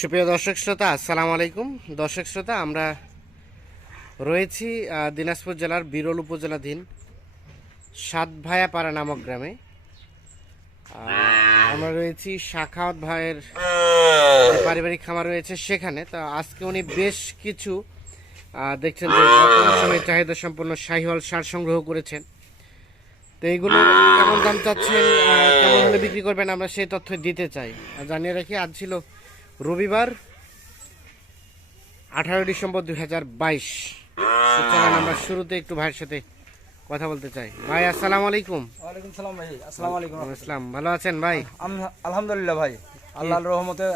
সুপ্রিয় দর্শক শ্রোতা, আসসালামু আলাইকুম। দর্শক শ্রোতা, আমরা রয়েছি দিনাজপুর জেলার বিরল উপজেলাধীন সাতভায়াপাড়া নামক গ্রামে। আমরা রয়েছি শাখাওয়াত ভাইয়ের পারিবারিক খামার রয়েছে সেখানে। তো আজকে উনি বেশ কিছু দেখছেন যে সময়ে চাহিদা সম্পন্ন শাহিওয়াল সার সংগ্রহ করেছেন। তো এইগুলো কেমন দাম চাচ্ছেন কেমন হলে বিক্রি করবেন, আমরা সেই তথ্য দিতে চাই। জানিয়ে রাখি, আজ ছিল রবিবার আঠারো ডিসেম্বর দুই হাজার বাইশ। আমরা শুরুতে একটু ভাইয়ের সাথে কথা বলতে চাই। ভাই আসসালামু আলাইকুম। ওয়ালাইকুম সালাম ভাই। আসসালামু আলাইকুম। ভালো আছেন ভাই? আলহামদুলিল্লাহ ভাই। আল্লাহর রহমতে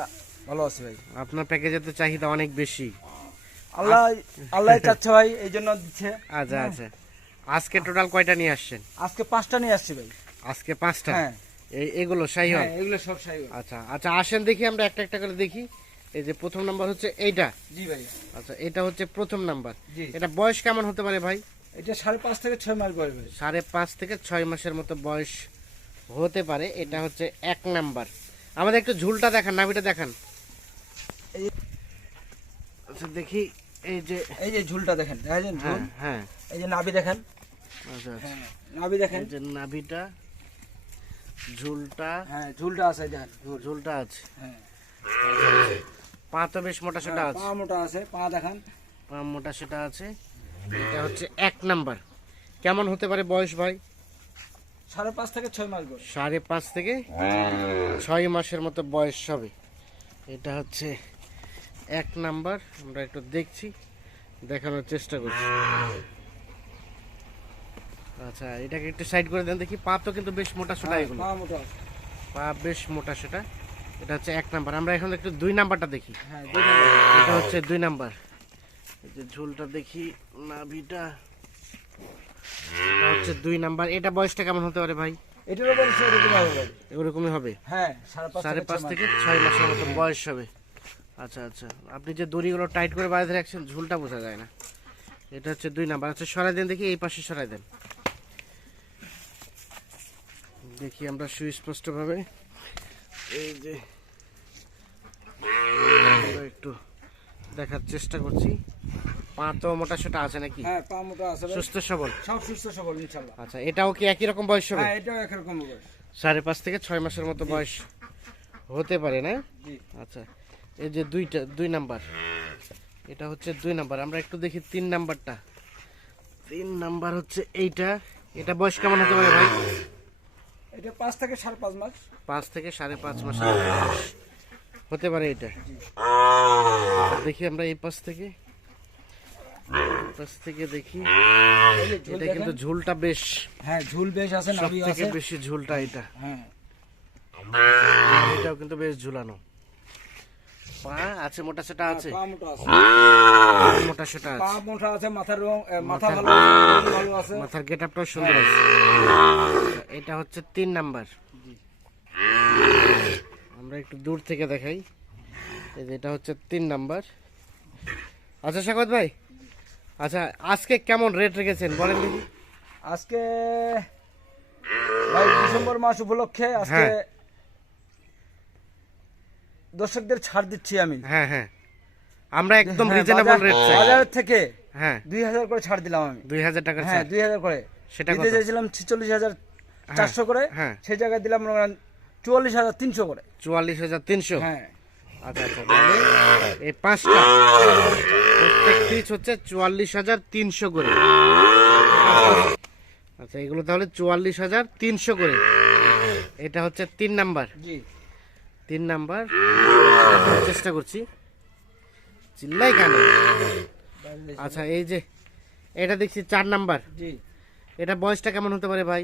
ভালো আছি ভাই। আপনার প্যাকেজের তো চাহিদা অনেক বেশি। আল্লাহ আল্লাহ চাচ্ছে ভাই এই জন্য দিচ্ছে। আচ্ছা আচ্ছা। আজকে টোটাল কয়টা নিয়ে আসছেন? আজকে পাঁচটা নিয়ে আসছি ভাই। আজকে পাঁচটা? হ্যাঁ। এগুলো সাই হ্যাঁ এগুলো সব সাই আচ্ছা আচ্ছা আসেন দেখি আমরা একটা একটা করে দেখি। এই যে প্রথম নাম্বার হচ্ছে এইটা। জি ভাই। আচ্ছা এটা হচ্ছে প্রথম নাম্বার। এটা বয়স কেমন হতে পারে ভাই? এটা সাড়ে পাঁচ থেকে ছয় মাস বয়স সাড়ে পাঁচ থেকে ছয় মাসের মতো বয়স হতে পারে। এটা হচ্ছে এক নাম্বার। আমাদের একটু ঝুলটা দেখান নাভিটা দেখান। এই- আচ্ছা দেখি এই যে এই যে ঝুলটা দেখেন দেখেন ঝুল? হ্যাঁ হ্যাঁ। এই যে নাভি দেখেন। আচ্ছা আচ্ছা। হ্যাঁ নাভি দেখেন। যে নাভিটা ঝুলটা? হ্যাঁ ঝুলটা আছে দেখেন ঝুলটা আছে। হ্যাঁ। পা তো বেশ মোটা সেটা হ্যাঁ, আছে। পা মোটা আছে পা দেখেন। পা মোটা সেটা আছে। এটা হচ্ছে এক নাম্বার। কেমন হতে পারে বয়স ভাই? সাড়ে পাঁচ থেকে ছয় মাস বয়স। সাড়ে পাঁচ থেকে ছয় মাসের মতো বয়স হবে। এটা হচ্ছে এক নাম্বার। আমরা একটু দেখছি দেখানোর চেষ্টা করছি। আচ্ছা এটাকে একটু সাইড করে দেন দেখি পা তো কিন্তু বেশ মোটা সোটা এগুলো। পা বেশ মোটা সেটা। এটা হচ্ছে এক নাম্বার। আমরা এখন একটু দুই নাম্বারটা দেখি। হ্যাঁ। এটা হচ্ছে দুই নাম্বার। এই যে ঝুলটা দেখি নাভিটা। হচ্ছে দুই নাম্বার। এটা বয়সটা কেমন হতে পারে ভাই? এরকমই হবে হ্যাঁ সাড়ে পাঁচ থেকে ছয় মাসের মতো বয়স হবে। আচ্ছা আচ্ছা। আপনি যে দড়িগুলো টাইট করে বাইরে রাখছেন ঝুলটা বোঝা যায় না। এটা হচ্ছে দুই নাম্বার। আচ্ছা সরাই দেন দেখি এই পাশে সরাই দেন। দেখি আমরা সুস্পষ্টভাবে। এই যে আমরা একটু দেখার চেষ্টা করছি। পা তো মোটা সোটা আছে নাকি? হ্যাঁ পা মোটা আছে সুস্থ সবল? সব সুস্থ সবল ইনশাল্লাহ। আচ্ছা এটাও কি একই রকম বয়স হবে? হ্যাঁ এটাও একরকম বয়স। সাড়ে পাঁচ থেকে ছয় মাসের মতো বয়স হতে পারে না? আচ্ছা এই যে দুইটা দুই নাম্বার। এটা হচ্ছে দুই নাম্বার। আমরা একটু দেখি তিন নাম্বারটা। তিন নাম্বার হচ্ছে এইটা। এটা বয়স কেমন হতে পারে ভাই? এটা পাঁচ থেকে সাড়ে পাঁচ মাস। পাঁচ থেকে সাড়ে পাঁচ মাস। হতে পারে এটা। দেখি আমরা এই পাশ থেকে। পাশ থেকে দেখি। এটা কিন্তু ঝুলটা বেশ। হ্যাঁ ঝুল বেশ আছে সব থেকে বেশি ঝুলটা এটা। হ্যাঁ। এটাও কিন্তু বেশ ঝুলানো। পা আছে মোটা সেটা আছে? পা মোটা আছে। মোটা সেটা পা মোটা আছে মাথার রং মাথা ভালো আছে ভালো আছে। মাথার গেট আপটাও সুন্দর আছে। এটা হচ্ছে তিন নাম্বার। আমরা একটু দূর থেকে দেখাই। এটা হচ্ছে তিন নাম্বার। আচ্ছা স্বাগত ভাই। আচ্ছা আজকে কেমন রেট রেখেছেন? বলেন দেখি। আজকে ভাই ডিসেম্বর মাস উপলক্ষে আজকে হ্যাঁ। দর্শকদের ছাড় দিচ্ছি আমি। হ্যাঁ হ্যাঁ। আমরা একদম হ্যাঁ, রিজনেবল রেট চাই। বাজার থেকে হ্যাঁ। দুই হাজার করে ছাড় দিলাম আমি। দুই হাজার টাকা হ্যাঁ দুই হাজার করে। সেটা দিতে? চাইছিলাম ছিচল্লিশ হাজার চারশো করে। হ্যাঁ। সেই জায়গায় দিলাম চুয়াল্লিশ হাজার তিনশো করে। চুয়াল্লিশ হাজার তিনশো? হ্যাঁ। আচ্ছা আচ্ছা এই পাঁচটা। প্রত্যেক পিস হচ্ছে করে। আচ্ছা এগুলো তাহলে চুয়াল্লিশ হাজার তিনশো করে। এটা হচ্ছে তিন নাম্বার। জি। তিন নাম্বার। চেষ্টা করছি। চিল্লাই কেন? আচ্ছা এই যে এটা দেখছি চার নাম্বার। জি। এটা বয়সটা কেমন হতে পারে ভাই?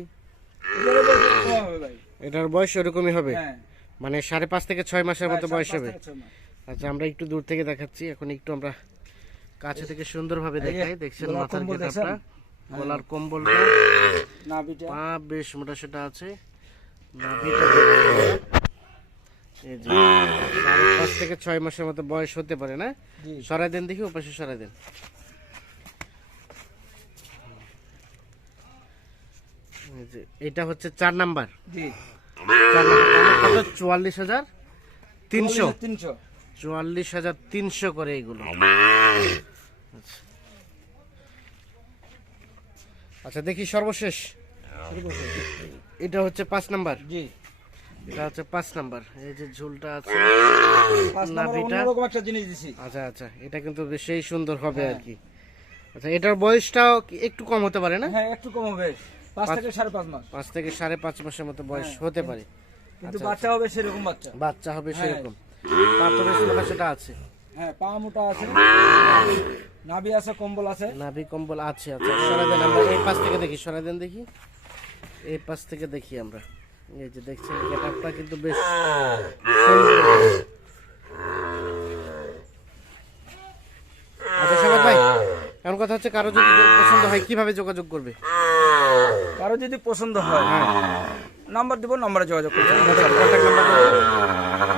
এটার বয়স ওরকমই হবে? হ্যাঁ। মানে সাড়ে পাঁচ থেকে ছয় মাসের মতো হ্যাঁ, বয়স হবে। আচ্ছা আমরা একটু দূর থেকে দেখাচ্ছি। এখন একটু আমরা কাছে থেকে সুন্দরভাবে দেখাই। দেখছেন মাথার কম্বল গেটাপটা গলার কম্বলটা? পা বেশ মোটা সেটা আছে। নাভিটা দেখছেন। এই যে সাড়ে পাঁচ থেকে ছয় মাসের মতো বয়স হতে পারে না? জি। সরাই দেন দেখি ওপাশে সরাই দেন। এটা হচ্ছে চার নাম্বার। চুয়াল্লিশ হাজার তিনশো। তিনশো। চুয়াল্লিশ হাজার তিনশো করে এগুলো। আচ্ছা। আচ্ছা দেখি সর্বশেষ। এটা হচ্ছে পাঁচ নাম্বার। জি। এটা হচ্ছে পাঁচ নাম্বার। এই যে ঝুলটা আছে পাঁচ নম্বরে অন্যরকম একটা জিনিস দিছি। আচ্ছা আচ্ছা এটা কিন্তু বেশ সুন্দর হবে আর কি। আচ্ছা এটার বয়সটাও একটু কম হতে পারে না? হ্যাঁ একটু কম হবে। পাঁচ থেকে সাড়ে পাঁচ মাস। পাঁচ থেকে সাড়ে পাঁচ মাসের মতো বয়স হতে পারে। কিন্তু বাচ্চা হবে সেরকম বাচ্চা। বাচ্চা হবে হ্যাঁ। সেরকম। তার তো সেটা আছে। হ্যাঁ পা মোটা আছে। নাভি আছে কম্বল আছে। নাভি কম্বল আছে আচ্ছা। সরাই দেন আমরা। এই পাশ থেকে দেখি সরাই দেন দেখি। এই পাশ থেকে দেখি আমরা। এই যে দেখছেন গেটআপটা কিন্তু বেশ। আচ্ছা সাগর ভাই কথা হচ্ছে কারও যদি পছন্দ হয় কীভাবে যোগাযোগ করবে? কারও যদি পছন্দ হয় নাম্বার দিব নাম্বারে যোগাযোগ contact number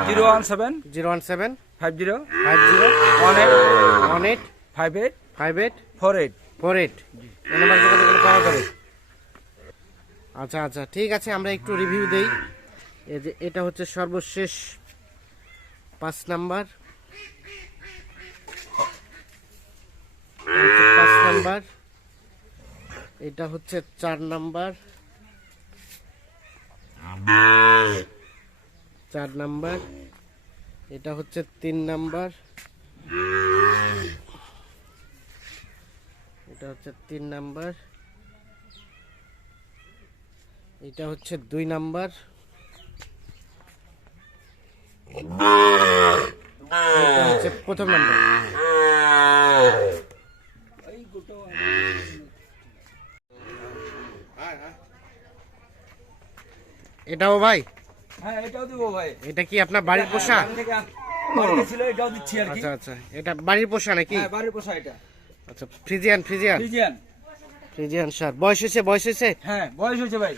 zero one seven zero one seven five zero five zero one eight one eight five eight five eight four eight. Four eight. Number যোগাযোগ পাওয়া যাবে আচ্ছা আচ্ছা ঠিক আছে, আমরা একটু রিভিউ দেই। এই যে, এটা হচ্ছে সর্বশেষ পাঁচ নাম্বার। পাঁচ নাম্বার, এটা হচ্ছে চার নাম্বার। চার নাম্বার, এটা হচ্ছে তিন নাম্বার। এটা হচ্ছে তিন নাম্বার। এটা হচ্ছে দুই নাম্বার। হচ্ছে প্রথম নাম্বার। এটাও ভাই? হ্যাঁ এটাও দিব ভাই। এটা কি আপনার বাড়ির পোষা? বাড়ি থেকে বাড়িতে ছিল এটাও দিচ্ছি আর কি। আচ্ছা আচ্ছা। এটা বাড়ির পোষা নাকি? হ্যাঁ বাড়ির পোষা এটা। আচ্ছা Friesian Friesian. Friesian. Friesian sir. বয়স হয়েছে বয়স হয়েছে? হ্যাঁ বয়স হয়েছে ভাই।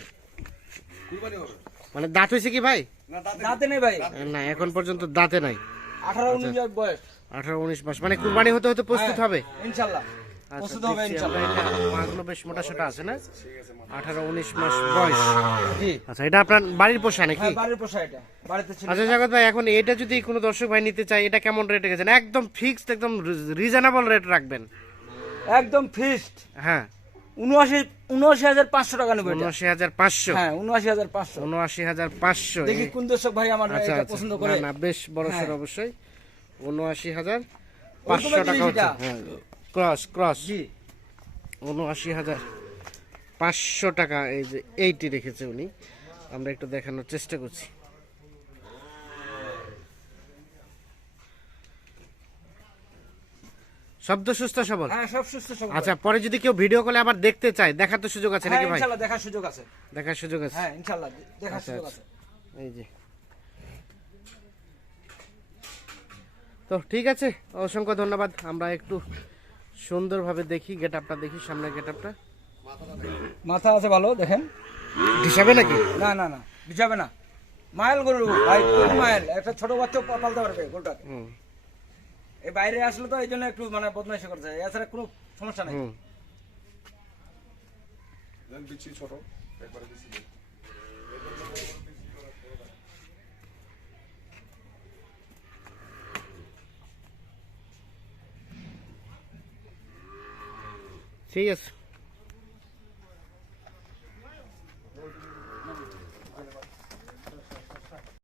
মানে দাঁত হয়েছে কি ভাই? দাঁতে নেই। ভাই। না এখন পর্যন্ত দাঁতে নাই। আঠারো উনিশ বয়স। আঠারো উনিশ মাস। মানে কুরবানি হতে হতে প্রস্তুত হ্যাঁ, হবে? ইনশাল্লাহ। আচ্ছা, প্রস্তুত হবে ইনশাল্লাহ। আমরা বেশ মোটা সোটা আছে না আঠারো উনিশ মাস বয়স। জি। আচ্ছা এটা আপনার বাড়ির পোষা নাকি? হ্যাঁ বাড়ির পোষা এটা। বাড়িতে ছিল। আচ্ছা জগৎ ভাই এখন এটা যদি কোনো দর্শক ভাই নিতে চায় এটা কেমন রেটে গেছেন একদম ফিক্সড একদম রিজনেবল রেট রাখবেন। একদম ফিক্সড হ্যাঁ। উনআশি উনআশি হাজার পাঁচশো টাকা নেব এটা। উনআশি হাজার পাঁচশো? হ্যাঁ উনআশি হাজার পাঁচশো। উনআশি হাজার পাঁচশো দেখি কোন দর্শক ভাই আমার আচ্ছা এটা আচ্ছা। পছন্দ না করে। না বেশ বড় হ্যাঁ। অবশ্যই। উনআশি হাজার পাঁচশো টাকা। হ্যাঁ ক্রস ক্রস। জি। উনআশি হাজার পাঁচশো টাকা এই যে এইটি রেখেছে উনি। আমরা একটু দেখানোর চেষ্টা করছি। শব্দ সুস্থ সবল? হ্যাঁ সব সুস্থ সব আচ্ছা পরে যদি কেউ ভিডিও কলে আবার দেখতে চায় দেখার তো সুযোগ আছে হ্যাঁ নাকি ভাই? ইনশাল্লাহ দেখার সুযোগ আছে। দেখার সুযোগ আছে। হ্যাঁ ইনশাল্লাহ দেখার আচ্ছা, সুযোগ আচ্ছা। আছে। এই যে। তো ঠিক আছে অসংখ্য ধন্যবাদ। আমরা একটু সুন্দরভাবে দেখি গেট আপটা দেখি সামনের গেট আপটা মাথা আছে ভালো দেখেন। হিসাবে নাকি? না না না বিছাবে না। মাইল গরু ভাই মাইল একটা ছোট বাচ্চা পালতে পারবে গরুটাকে এই বাইরে আসলে তো এই জন্য একটু মানে বদমাইশি করছে। এছাড়া কোনো সমস্যা নেই। হুম। ঠিক আছে।